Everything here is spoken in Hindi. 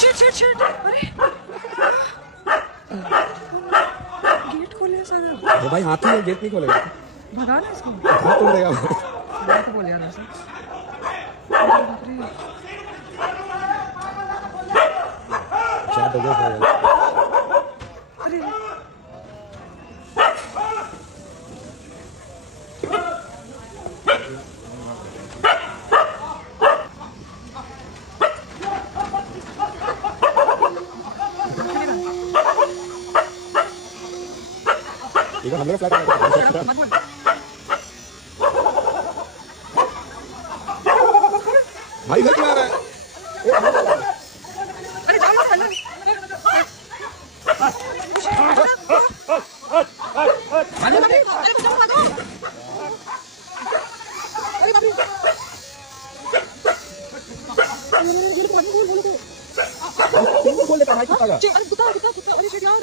शिट शिट शिट, अरे गेट खोले सारा। अरे भाई हाथी है, गेट नहीं खोलेगा। भगा ना इसको। हाथ तोड़ देगा। मैं तो बोल यार वैसे। बाप रे। क्या डगे खाएगा। अरे ठीक है, हम लोग फ्लैट मत बोल। भाई इधर क्यों आ रहा है? अरे जाओ ना अंदर। अरे बाप रे, अरे बचाओ भागो। अरे बाप रे। ये तो बोल बोलो तो। बोल देता भाई कुत्ता का। अरे कुत्ता कुत्ता कुत्ता, अरे शिट यार।